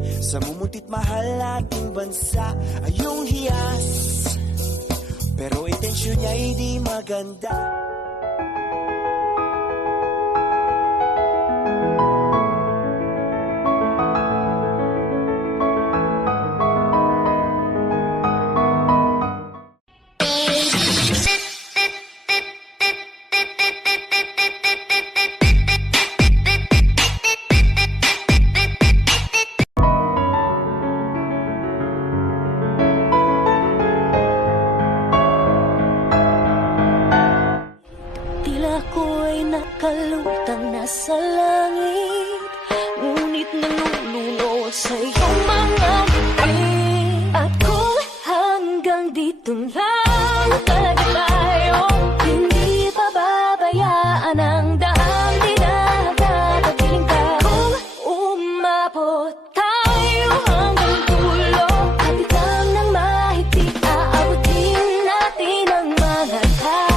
Sa mumutit mahal nating bansa ay yung hiyas, pero intensyon niya hindi maganda. Nakalutang nasa langit, ngunit nalulunod sa iyong mga ngiti. At kung hanggang dito lang talaga tayo, hindi pababayaan ang daang di nakakatapiling ka. Kung umabot tayo hanggang dulo, hatitan ng mahigpit, aabutin natin ang mga kala.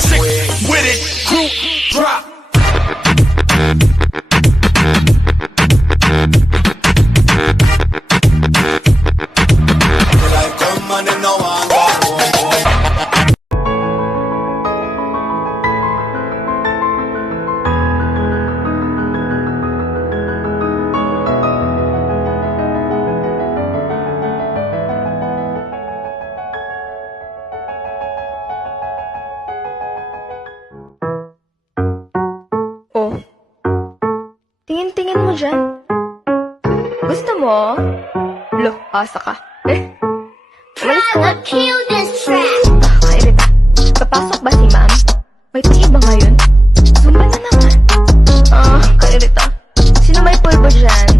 Sick with it, group drop. Like come on and no one. Oh, tingin-tingin mo dyan. Gusto mo? Lo, asa ka. Umalis ka nga. Kairita, papasok ba si ma'am? May tingin ba ngayon? Zumba na naman. Kairita, sino may pulbo dyan?